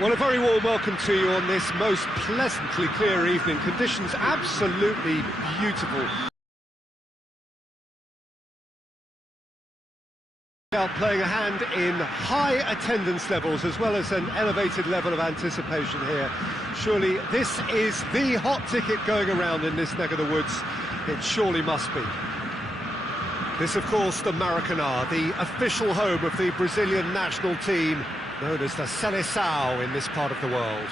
Well, a very warm welcome to you on this most pleasantly clear evening. Conditions absolutely beautiful. Playing a hand in high attendance levels as well as an elevated level of anticipation here. Surely this is the hot ticket going around in this neck of the woods. It surely must be. This, of course, the Maracanã, the official home of the Brazilian national team, known as the Seleção in this part of the world.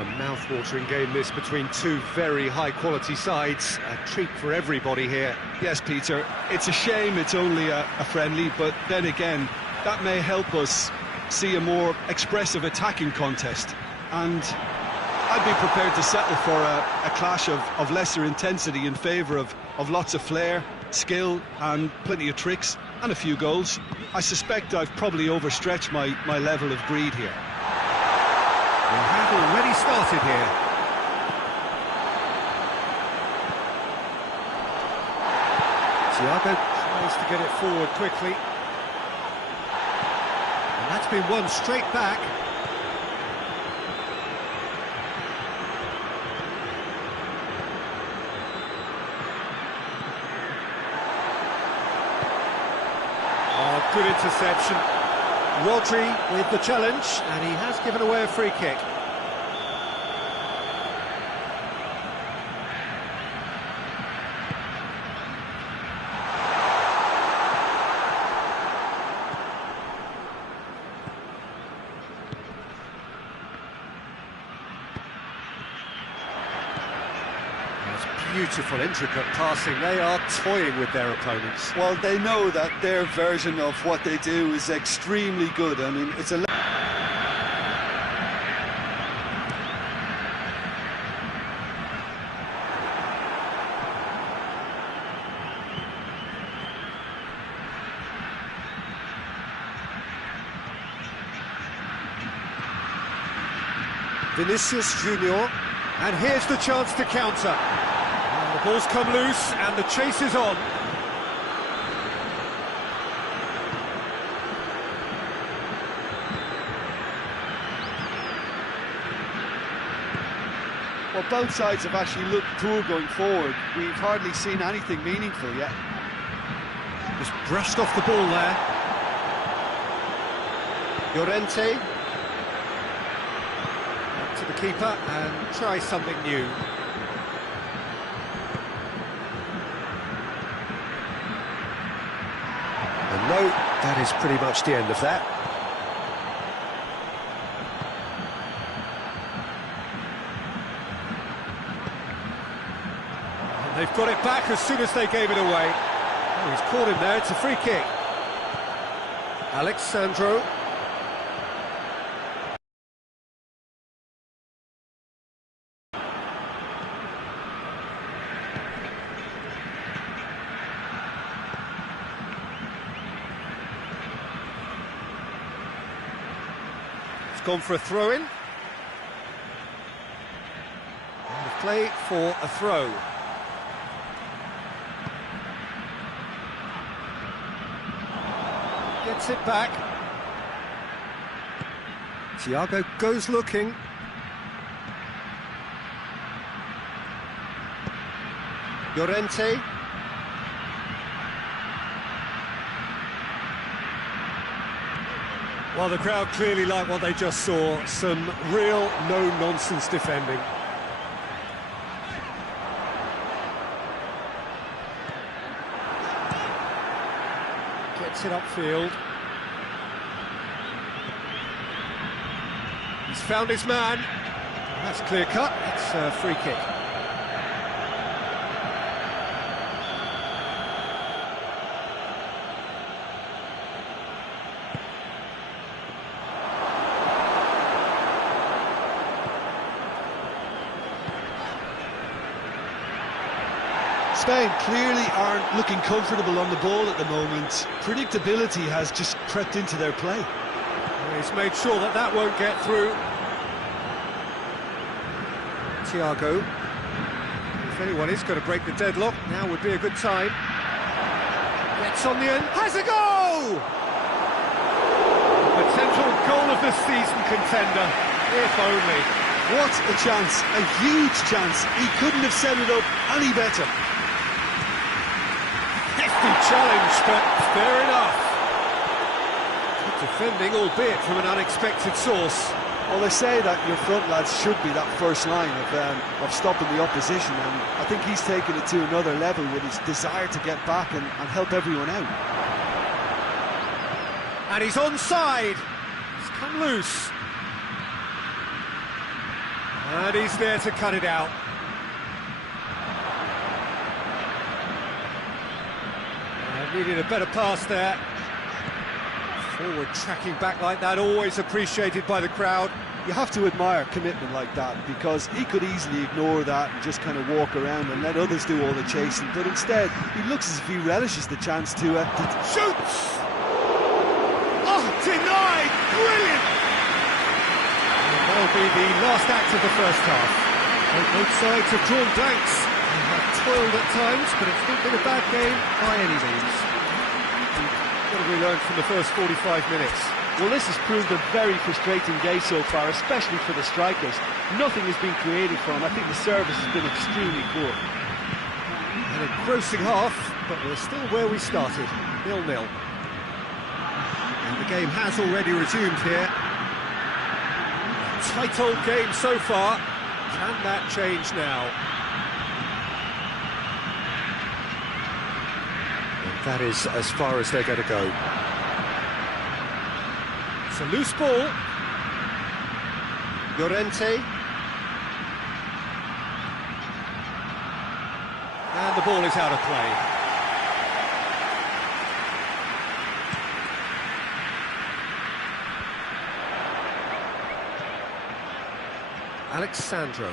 A mouth-watering game this between two very high-quality sides. A treat for everybody here. Yes, Peter, it's a shame it's only a friendly, but then again, that may help us see a more expressive attacking contest. And I'd be prepared to settle for a clash of lesser intensity in favour of lots of flair, skill and plenty of tricks and a few goals. I suspect I've probably overstretched my level of greed here. We have already started here. Thiago tries to get it forward quickly. And that's been won straight back. Oh, good interception. Rodri with the challenge, and he has given away a free kick. Beautiful, intricate passing. They are toying with their opponents. Well, they know that their version of what they do is extremely good. I mean, it's a... Vinicius Junior, and here's the chance to counter. The ball's come loose and the chase is on. Well, both sides have actually looked poor going forward. We've hardly seen anything meaningful yet. Just brushed off the ball there. Llorente. Up to the keeper and try something new. And no, that is pretty much the end of that. And they've got it back as soon as they gave it away. Oh, he's caught him there, it's a free kick. Alexandro. Gone for a throw-in. And the play for a throw. Gets it back. Thiago goes looking. Llorente. Well, the crowd clearly like what they just saw. Some real no-nonsense defending. Gets it upfield. He's found his man. That's clear cut. It's a free kick. Spain clearly aren't looking comfortable on the ball at the moment. Predictability has just crept into their play. Well, he's made sure that that won't get through. Thiago. If anyone is going to break the deadlock, now would be a good time. Gets on the end, has a goal! Potential goal of the season contender, if only. What a chance, a huge chance. He couldn't have set it up any better. Hefty challenge, but fair enough. Good defending, albeit from an unexpected source. Well, they say that your front lads should be that first line of stopping the opposition, and I think he's taken it to another level with his desire to get back and help everyone out. And he's onside. He's come loose. And he's there to cut it out. Needed a better pass there. Forward tracking back like that, always appreciated by the crowd. You have to admire commitment like that, because he could easily ignore that and just kind of walk around and let others do all the chasing, but instead he looks as if he relishes the chance to shoots! Oh, denied! Brilliant! And that'll be the last act of the first half. Both sides have drawn blanks. They have toiled at times, but it's not been a bad game by any means. What have we learned from the first 45 minutes? Well, this has proved a very frustrating day so far, especially for the strikers. Nothing has been created for them. I think the service has been extremely poor. An engrossing half, but we're still where we started, 0-0. And the game has already resumed here. A tight old game so far. Can that change now? And that is as far as they're going to go. It's a loose ball. Llorente. And the ball is out of play. Alexandro.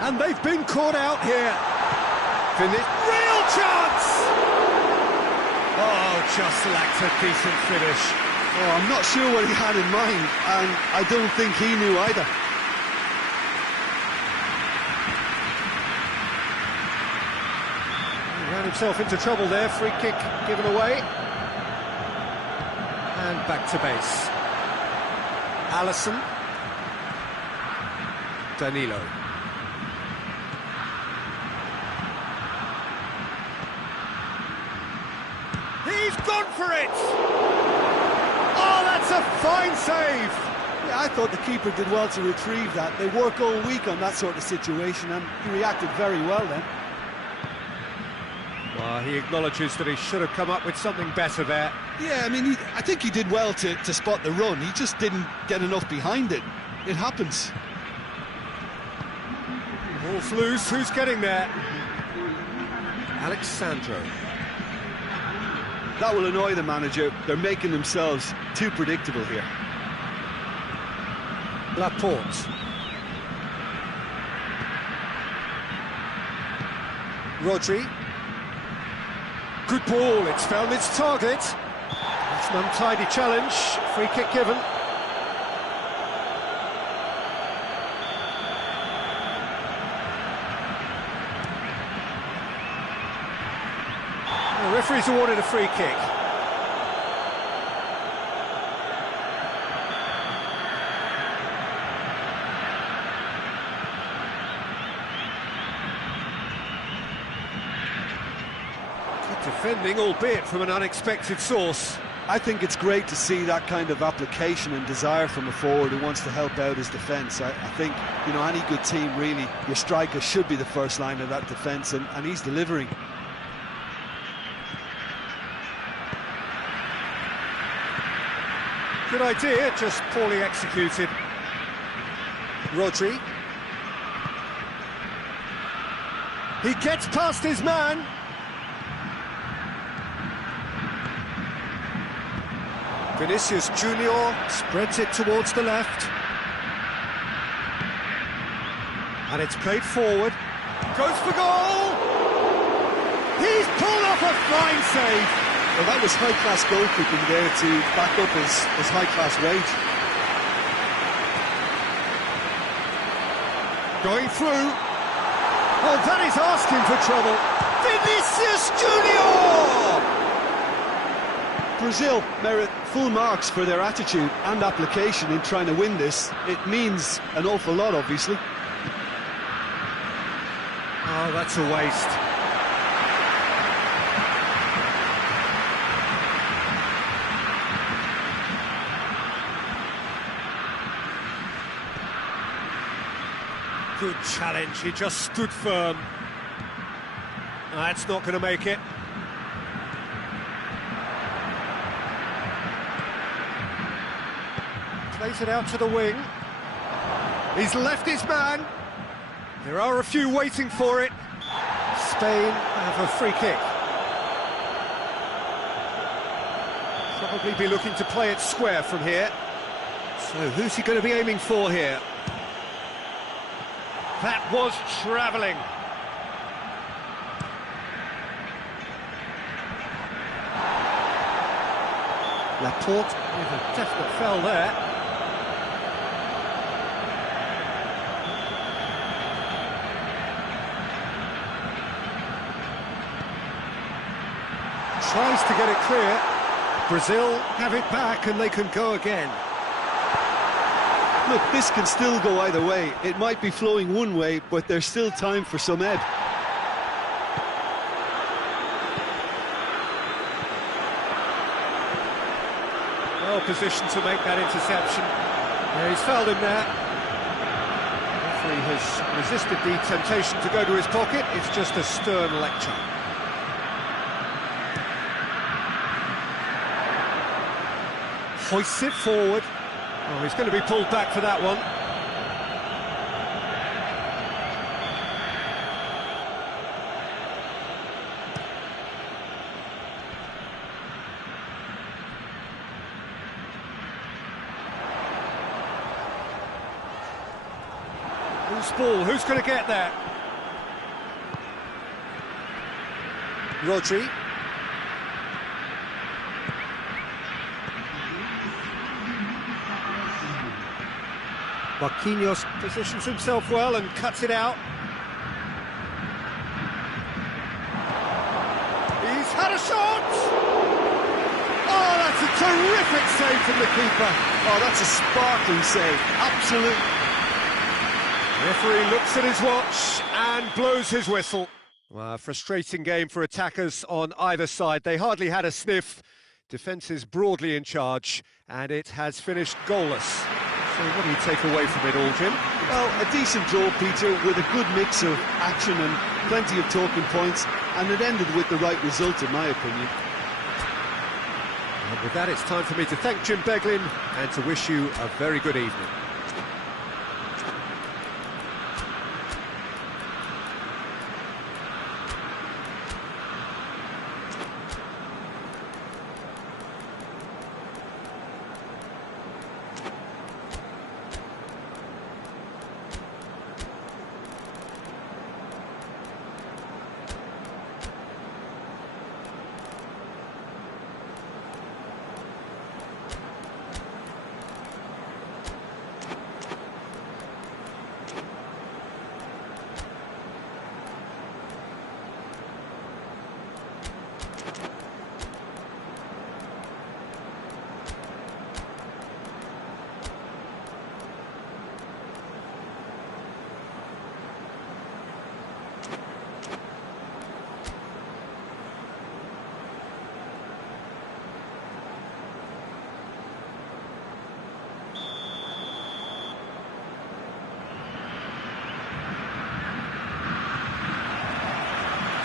And they've been caught out here. Finish. Real chance! Oh, just lacked a decent finish. Oh, I'm not sure what he had in mind, and I don't think he knew either. He ran himself into trouble there, free kick given away. And back to base. Alisson. Danilo. He's gone for it! Oh, that's a fine save! Yeah, I thought the keeper did well to retrieve that. They work all week on that sort of situation, and he reacted very well then. Well, he acknowledges that he should have come up with something better there. Yeah, I mean, I think he did well to spot the run. He just didn't get enough behind it. It happens. Ball's loose, who's getting there? Alexandro. That will annoy the manager. They're making themselves too predictable here. Laporte. Rodri. Good ball, it's found its target. It's an untidy challenge, free kick given. The referee's awarded a free kick. Defending, albeit from an unexpected source. I think it's great to see that kind of application and desire from a forward who wants to help out his defence. I think, you know, any good team, really, your striker should be the first line of that defence, and he's delivering. Good idea, just poorly executed. Rodri. He gets past his man. Vinicius Junior spreads it towards the left. And it's played forward. Goes for goal! He's pulled off a fine save! Well, that was high-class goalkeeping there to back up his high-class rage. Going through. Oh, that is asking for trouble. Vinicius Junior! Brazil merit full marks for their attitude and application in trying to win this. It means an awful lot, obviously. Oh, that's a waste. Good challenge, he just stood firm. That's not going to make it. Plays it out to the wing. He's left his man. There are a few waiting for it. Spain have a free kick. Probably be looking to play it square from here. So who's he going to be aiming for here? That was travelling. Laporte with a definite foul there. Tries to get it clear. Brazil have it back and they can go again. Look, this can still go either way. It might be flowing one way, but there's still time for some ebb. Well positioned to make that interception. Yeah, he's fouled him there. The referee has resisted the temptation to go to his pocket. It's just a stern lecture. Hoists it forward. Oh, he's going to be pulled back for that one. Loose ball, who's going to get there? Rodri. Marquinhos positions himself well and cuts it out. He's had a shot! Oh, that's a terrific save from the keeper. Oh, that's a sparkling save, absolute. Referee looks at his watch and blows his whistle. Well, a frustrating game for attackers on either side. They hardly had a sniff. Defence is broadly in charge, and it has finished goalless. So what do you take away from it all, Jim? Well, a decent draw, Peter, with a good mix of action and plenty of talking points, and it ended with the right result, in my opinion. And with that, it's time for me to thank Jim Beglin and to wish you a very good evening.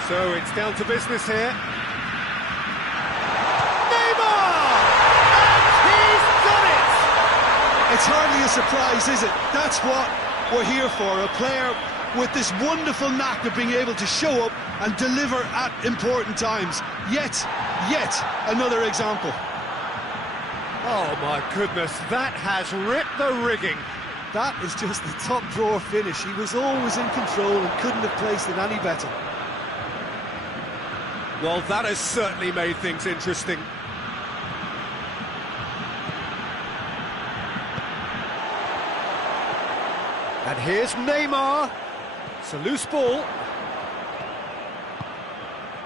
So it's down to business here. Neymar! And he's done it! It's hardly a surprise, is it? That's what we're here for, a player with this wonderful knack of being able to show up and deliver at important times. Yet another example. Oh my goodness, that has ripped the rigging. That is just the top drawer finish. He was always in control and couldn't have placed it any better. Well, that has certainly made things interesting. And here's Neymar. It's a loose ball.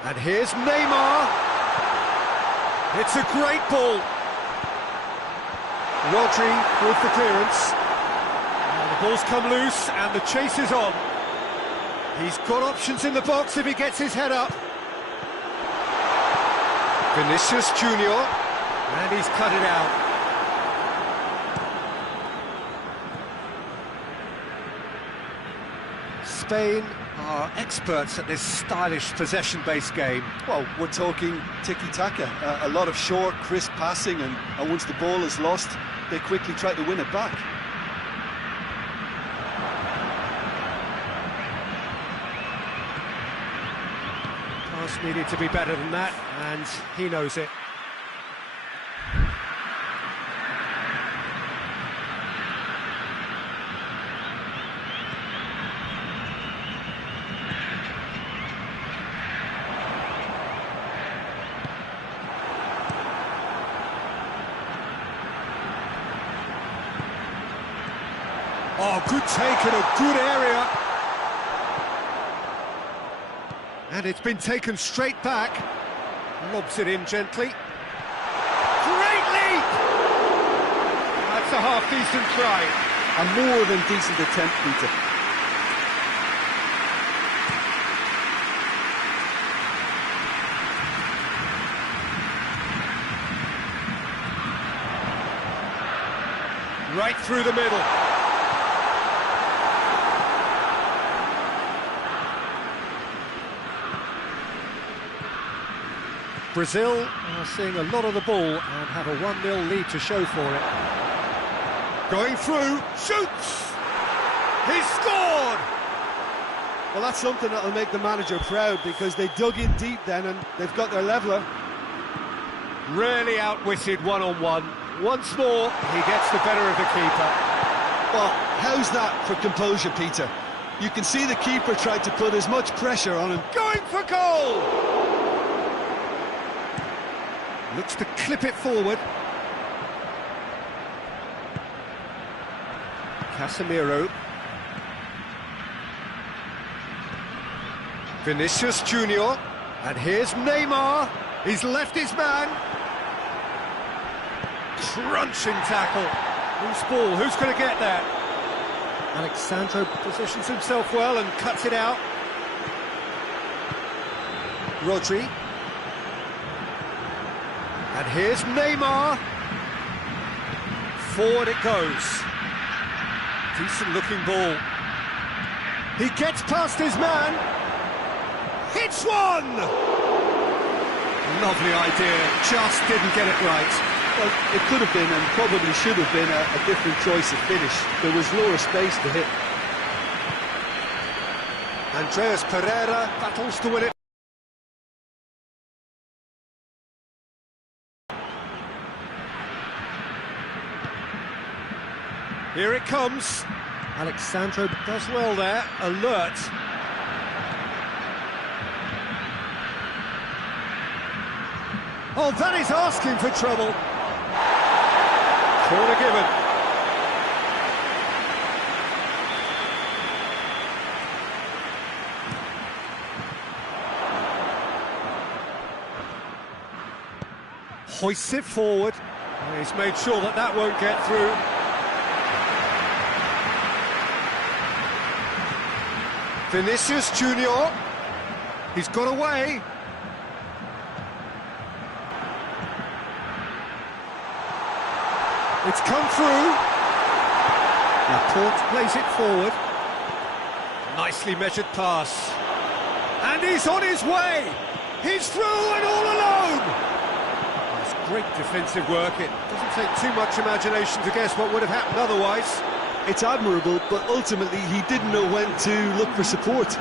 And here's Neymar. It's a great ball. Rodri with the clearance. And the ball's come loose and the chase is on. He's got options in the box if he gets his head up. Vinicius Junior, and he's cut it out. Spain are experts at this stylish possession-based game. Well, we're talking tiki-taka, a lot of short, crisp passing, and once the ball is lost, they quickly try to win it back. Pass needed to be better than that, and he knows it. Oh, good take in a good area. And it's been taken straight back. Lobs it in gently. Great leap! That's a half-decent try. A more than decent attempt, Peter. Right through the middle. Brazil are seeing a lot of the ball and have a 1-0 lead to show for it. Going through, shoots! He's scored! Well, that's something that'll make the manager proud, because they dug in deep then and they've got their leveller. Really outwitted one-on-one. Once more, he gets the better of the keeper. Well, how's that for composure, Peter? You can see the keeper tried to put as much pressure on him. Going for goal! Looks to clip it forward. Casemiro. Vinicius Junior. And here's Neymar. He's left his man. Crunching tackle. Whose ball? Who's going to get that? Alexandro positions himself well and cuts it out. Rodri. And here's Neymar. Forward it goes. Decent looking ball. He gets past his man. Hits one! Lovely idea, just didn't get it right. Well, it could have been and probably should have been a different choice of finish. There was lower space to hit. Andreas Pereira battles to win it. Here it comes. Alexandro does well there, alert. Oh, that is asking for trouble. Corner given. Hoists it forward. He's made sure that that won't get through. Vinicius Junior. He's got away. It's come through. Laporte plays it forward. Nicely measured pass. And he's on his way. He's through and all alone. That's great defensive work. It doesn't take too much imagination to guess what would have happened otherwise. It's admirable, but ultimately he didn't know when to look for support.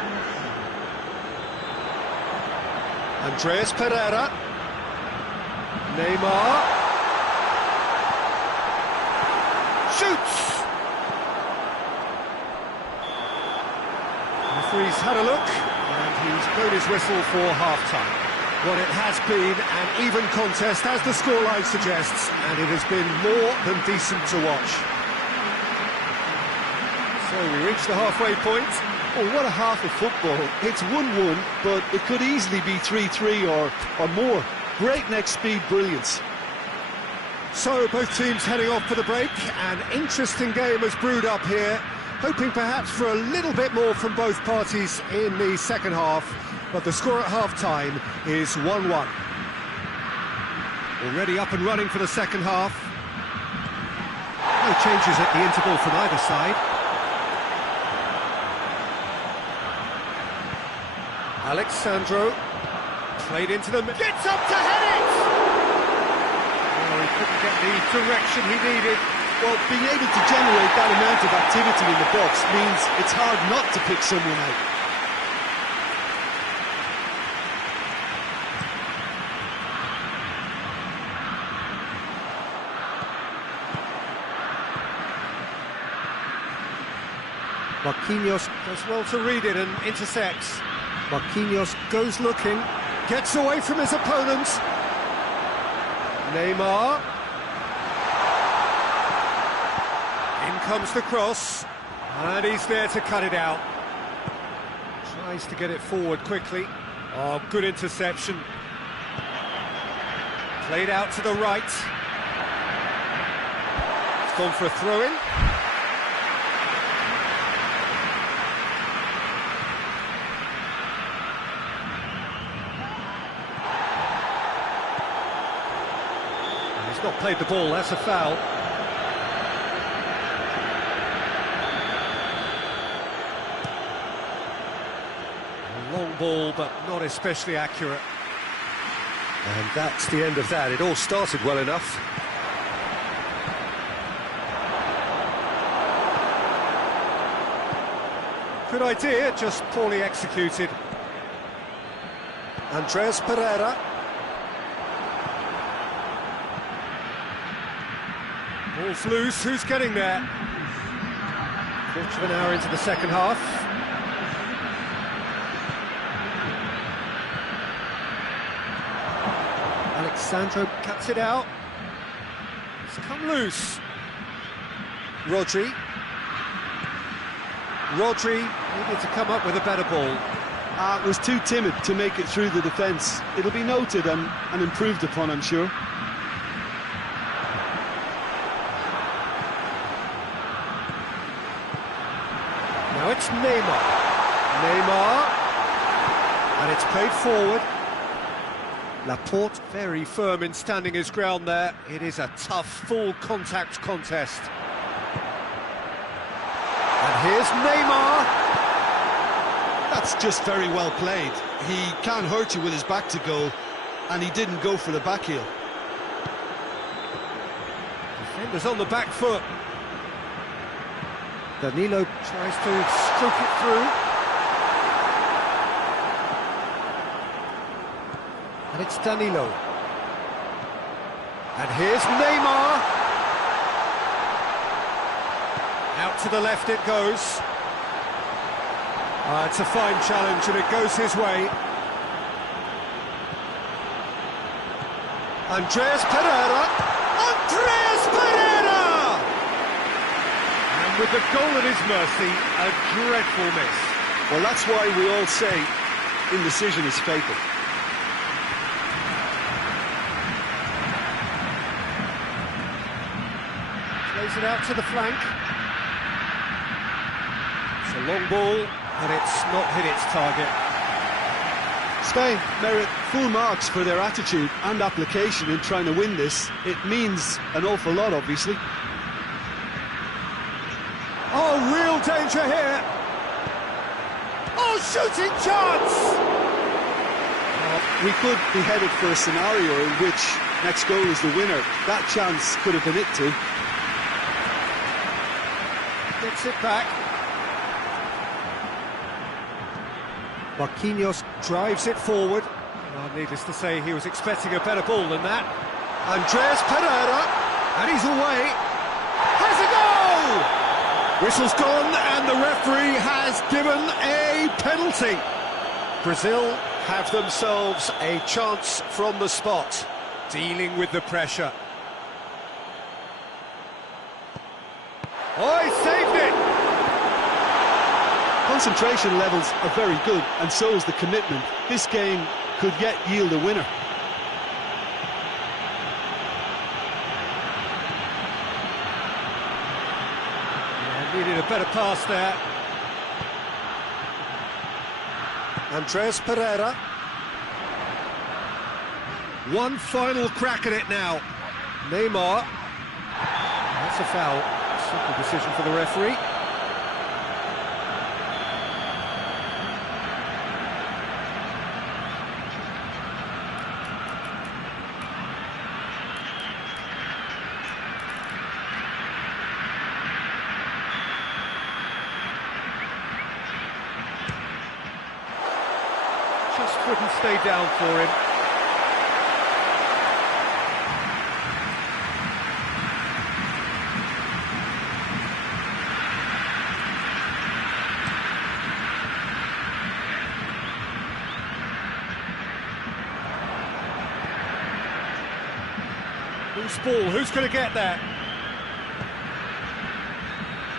Andreas Pereira. Neymar. Shoots! The referee's had a look, and he's blown his whistle for half-time. What it has been an even contest, as the scoreline suggests, and it has been more than decent to watch. So we reach the halfway point. Oh, what a half of football. It's 1-1, but it could easily be 3-3 or more. breakneck speed brilliance. So both teams heading off for the break. An interesting game has brewed up here, hoping perhaps for a little bit more from both parties in the second half, but the score at half-time is 1-1. Already up and running for the second half. No changes at the interval from either side. Alexandro played into them, gets up to head it! Oh, he couldn't get the direction he needed. Well, being able to generate that amount of activity in the box means it's hard not to pick someone out. Marquinhos does well to read it and intercepts. Marquinhos goes looking, gets away from his opponent. Neymar. In comes the cross, and he's there to cut it out. Tries to get it forward quickly. Oh, good interception. Played out to the right. It's gone for a throw-in. He's not played the ball, that's a foul. A long ball, but not especially accurate. And that's the end of that. It all started well enough. Good idea, just poorly executed. Andreas Pereira. Ball's loose, who's getting there? Quarter of an hour into the second half. Alexandro cuts it out. It's come loose. Rodri needed to come up with a better ball. Was too timid to make it through the defence. It'll be noted and improved upon, I'm sure. Now it's Neymar, and it's played forward. Laporte very firm in standing his ground there. It is a tough, full contact contest. And here's Neymar. That's just very well played. He can't hurt you with his back to goal, and he didn't go for the back heel. Defenders on the back foot. Danilo tries to stroke it through. And it's Danilo. And here's Neymar. Out to the left it goes. It's a fine challenge and it goes his way. Andreas Pereira. With the goal at his mercy, a dreadful miss. Well, that's why we all say indecision is fatal. Plays it out to the flank. It's a long ball, and it's not hit its target. Spain merit full marks for their attitude and application in trying to win this. It means an awful lot, obviously. Oh, real danger here. Oh, shooting chance! We could be headed for a scenario in which next goal is the winner. That chance could have been it too. Gets it back. Marquinhos drives it forward. Well, needless to say, he was expecting a better ball than that. Andreas Pereira, and he's away. Has a goal! Whistle's gone and the referee has given a penalty. Brazil have themselves a chance from the spot, dealing with the pressure. Oh, he saved it! Concentration levels are very good, and so is the commitment. This game could yet yield a winner. Needed a better pass there. Andres Pereira. One final crack at it now. Neymar. That's a foul. Simple decision for the referee. Just couldn't stay down for him. Loose ball, who's going to get that?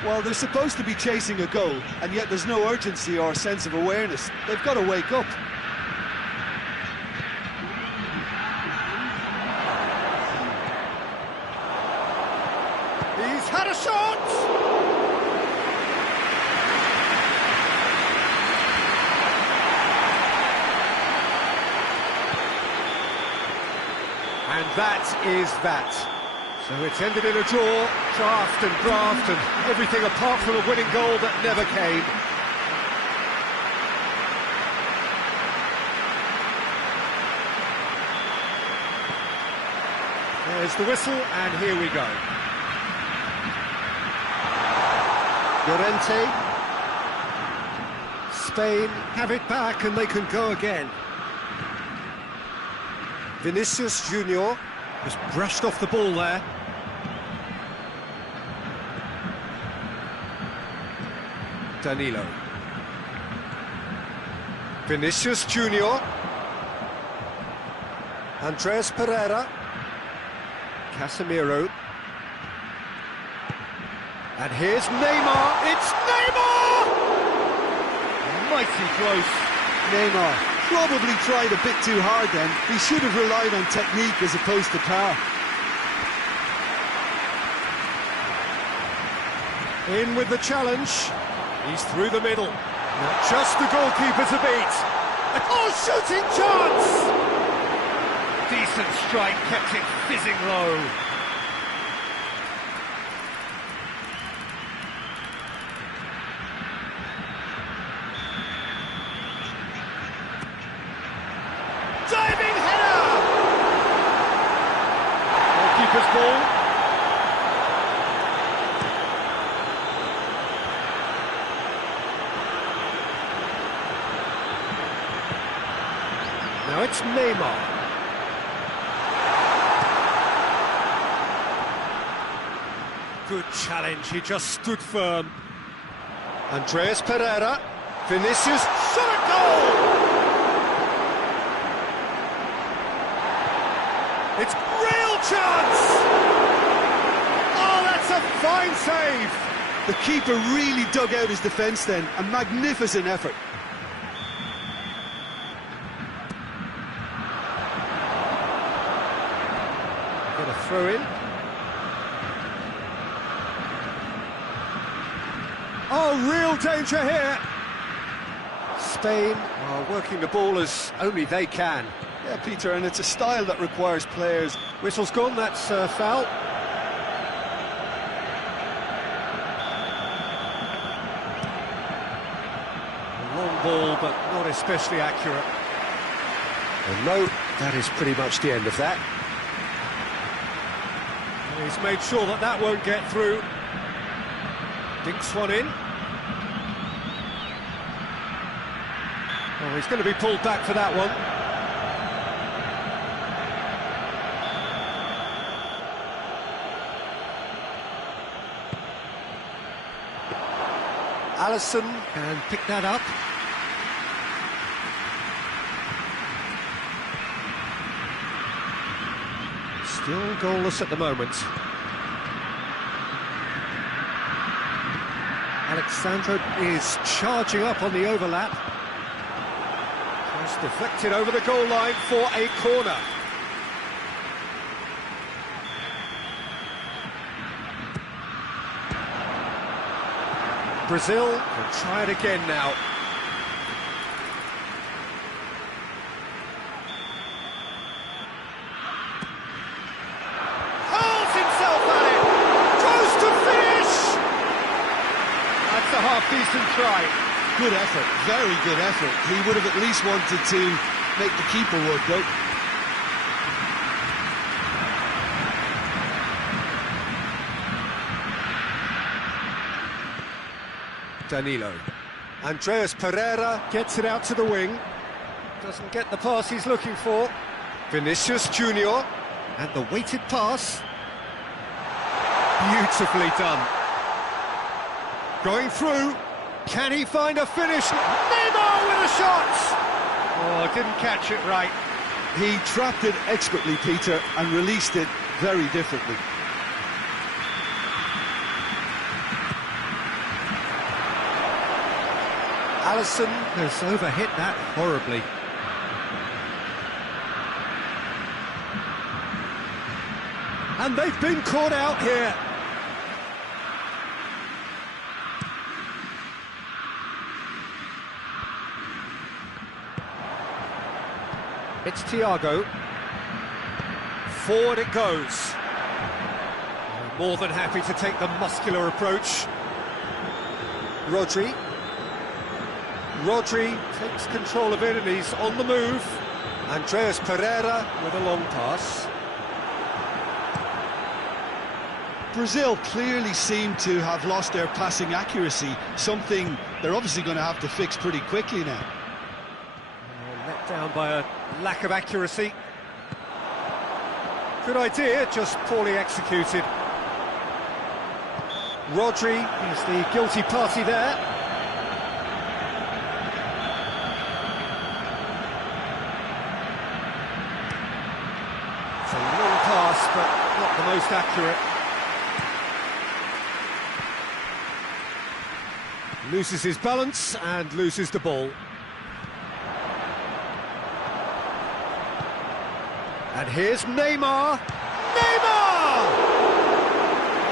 Well, they're supposed to be chasing a goal, and yet there's no urgency or sense of awareness. They've got to wake up. He's had a shot! And that is that. So it's ended in a draw, draft and graft and everything apart from a winning goal that never came. There's the whistle, and here we go. Llorente. Spain have it back and they can go again. Vinicius Junior just brushed off the ball there. Danilo. Vinicius Junior. Andres Pereira. Casemiro. And here's Neymar. It's Neymar! Mighty close. Neymar probably tried a bit too hard then. He should have relied on technique as opposed to power. In with the challenge. He's through the middle. Not just the goalkeeper to beat. Oh, shooting chance! Decent strike, kept it fizzing low. Diving header! Goalkeeper's ball. Now it's Neymar. Good challenge, he just stood firm. Andres Pereira. Vinicius. Shot a goal! It's real chance! Oh, that's a fine save! The keeper really dug out his defence then. A magnificent effort. Get a throw in. Oh, real danger here! Spain are working the ball as only they can. Yeah, Peter, and it's a style that requires players. Whistle's gone, that's foul. A long ball, but not especially accurate. And no, that is pretty much the end of that. And he's made sure that that won't get through. Dinks one in. Oh, he's going to be pulled back for that one. Alisson can pick that up. Still goalless at the moment. Alexandro is charging up on the overlap. Cross deflected over the goal line for a corner. Brazil can try it again now. Hurls himself at it! Goes to finish! That's a half-decent try. Good effort, very good effort. He would have at least wanted to make the keeper work, though. Danilo. Andreas Pereira gets it out to the wing. Doesn't get the pass he's looking for. Vinicius Junior. And the weighted pass. Beautifully done. Going through. Can he find a finish? Neymar with a shot! Oh, didn't catch it right. He trapped it expertly, Peter, and released it very differently. Alisson has overhit that horribly. And they've been caught out here. It's Thiago. Forward it goes. More than happy to take the muscular approach. Rodri. Rodri takes control of it and he's on the move. Andreas Pereira with a long pass. Brazil clearly seem to have lost their passing accuracy, something they're obviously going to have to fix pretty quickly now. Let down by a lack of accuracy. Good idea, just poorly executed. Rodri is the guilty party there. It's a long pass, but not the most accurate. Loses his balance and loses the ball. And here's Neymar. Neymar!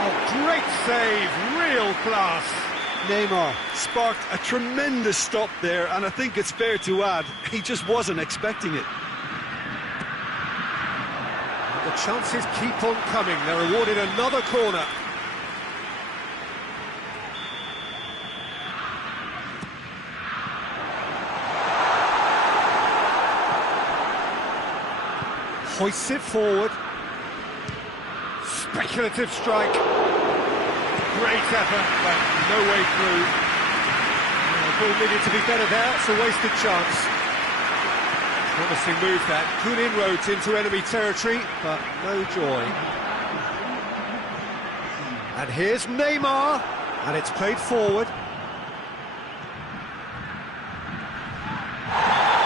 Oh, great save, real class. Neymar sparked a tremendous stop there, and I think it's fair to add, he just wasn't expecting it. And the chances keep on coming. They're awarded another corner. Hoists it forward. Speculative strike. Great effort, but no way through. The ball needed to be better there. It's a wasted chance. Promising move that. Good inroads into enemy territory, but no joy. And here's Neymar. And it's played forward.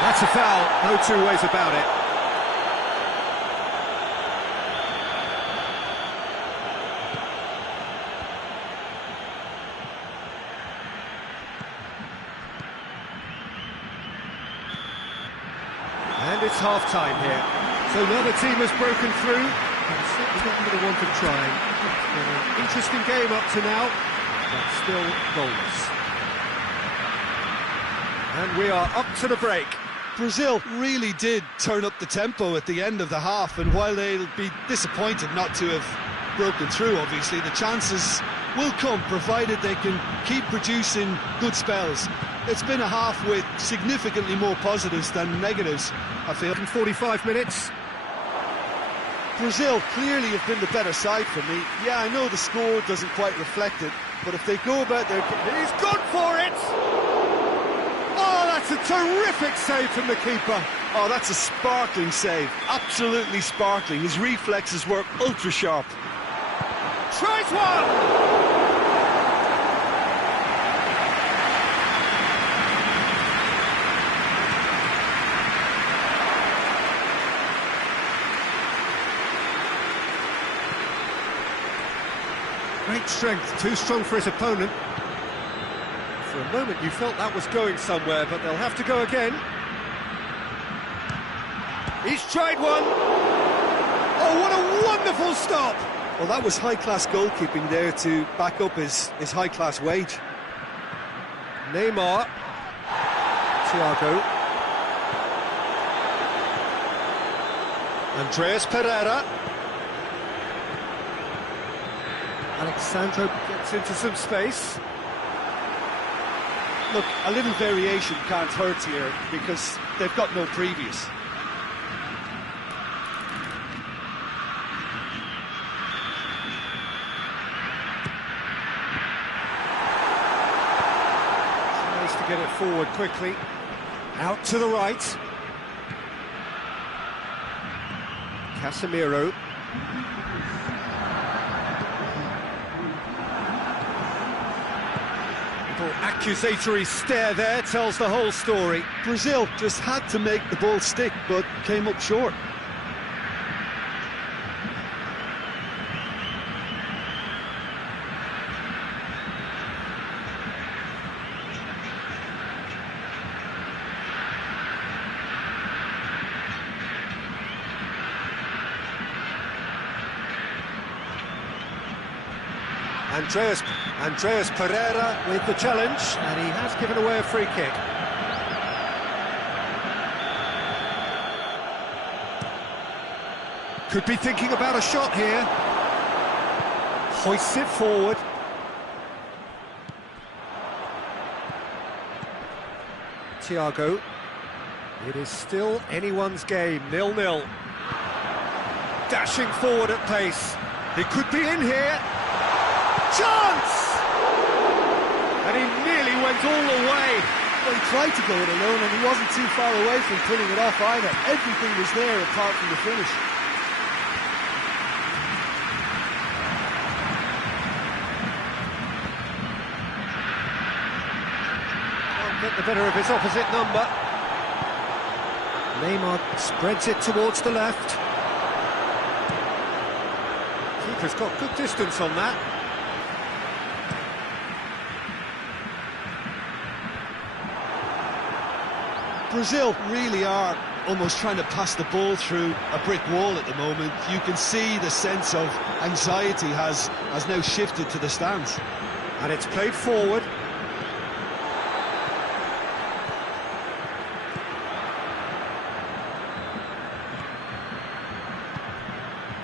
That's a foul. No two ways about it. And it's half-time here. So another team has broken through. And certainly not for the want of trying. It's been an interesting game up to now, but still goalless. And we are up to the break. Brazil really did turn up the tempo at the end of the half, and while they'll be disappointed not to have broken through, obviously, the chances will come, provided they can keep producing good spells. It's been a half with significantly more positives than negatives, I feel. In 45 minutes. Brazil clearly have been the better side for me. Yeah, I know the score doesn't quite reflect it, but if they go about their... He's gone for it! Oh, that's a terrific save from the keeper. Oh, that's a sparkling save. Absolutely sparkling. His reflexes were ultra sharp. Tries one! Great strength, too strong for his opponent. For a moment you felt that was going somewhere, but they'll have to go again. He's tried one. Oh, what a wonderful stop! Well, that was high-class goalkeeping there to back up his high-class wage. Neymar. Thiago. Andreas Pereira. Alexandro gets into some space. Look, a little variation can't hurt here because they've got no previous. Tries to get it forward quickly. Out to the right. Casemiro. Little accusatory stare there tells the whole story. Brazil just had to make the ball stick, but came up short. Andreas Pereira with the challenge, and he has given away a free kick. Could be thinking about a shot here. Hoists it forward. Thiago. It is still anyone's game, 0-0. Dashing forward at pace. He could be in here. Chance! And he nearly went all the way. Well, he tried to go it alone and he wasn't too far away from pulling it off either. Everything was there apart from the finish. Can't get the better of his opposite number. Neymar spreads it towards the left. Keeper's got good distance on that. Brazil really are almost trying to pass the ball through a brick wall at the moment. You can see the sense of anxiety has now shifted to the stands. And it's played forward.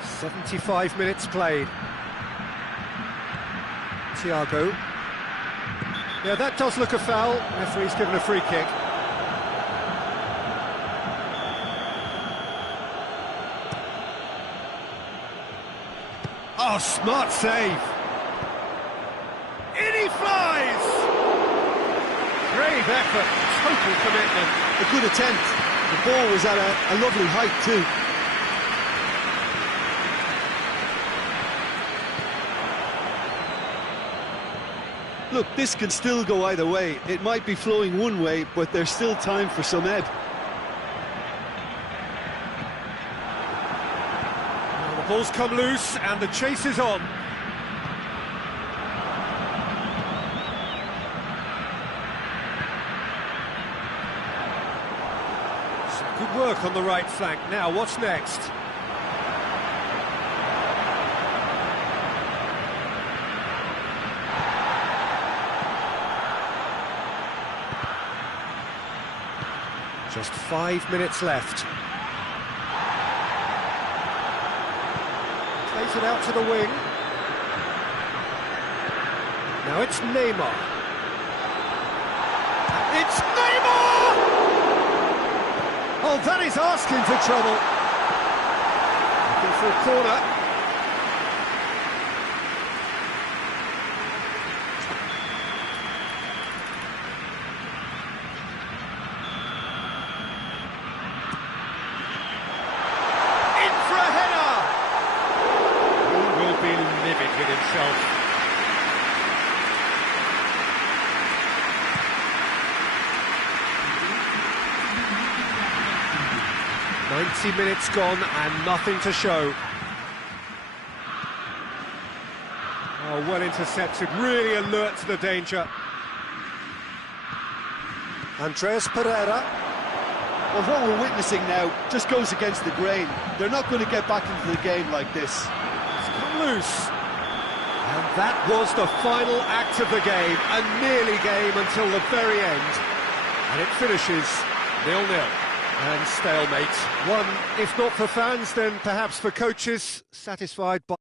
"75 minutes played." Thiago. Yeah, that does look a foul. Referee's given a free kick. Oh, smart save. In he flies! Brave effort, total commitment. A good attempt. The ball was at a lovely height too. Look, this can still go either way. It might be flowing one way, but there's still time for some ebb. The ball's come loose and the chase is on. Some good work on the right flank. Now, what's next? Just 5 minutes left. Plays it out to the wing. Now it's Neymar. It's Neymar! Oh, that is asking for trouble. Looking for a corner. With himself. "90 minutes gone and nothing to show." Oh, well intercepted, really alert to the danger. Andreas Pereira. Well, what we're witnessing now just goes against the grain. They're not going to get back into the game like this. It's come loose. And that was the final act of the game, a nearly game until the very end. And it finishes 0-0. And stalemate. One, if not for fans, then perhaps for coaches, satisfied by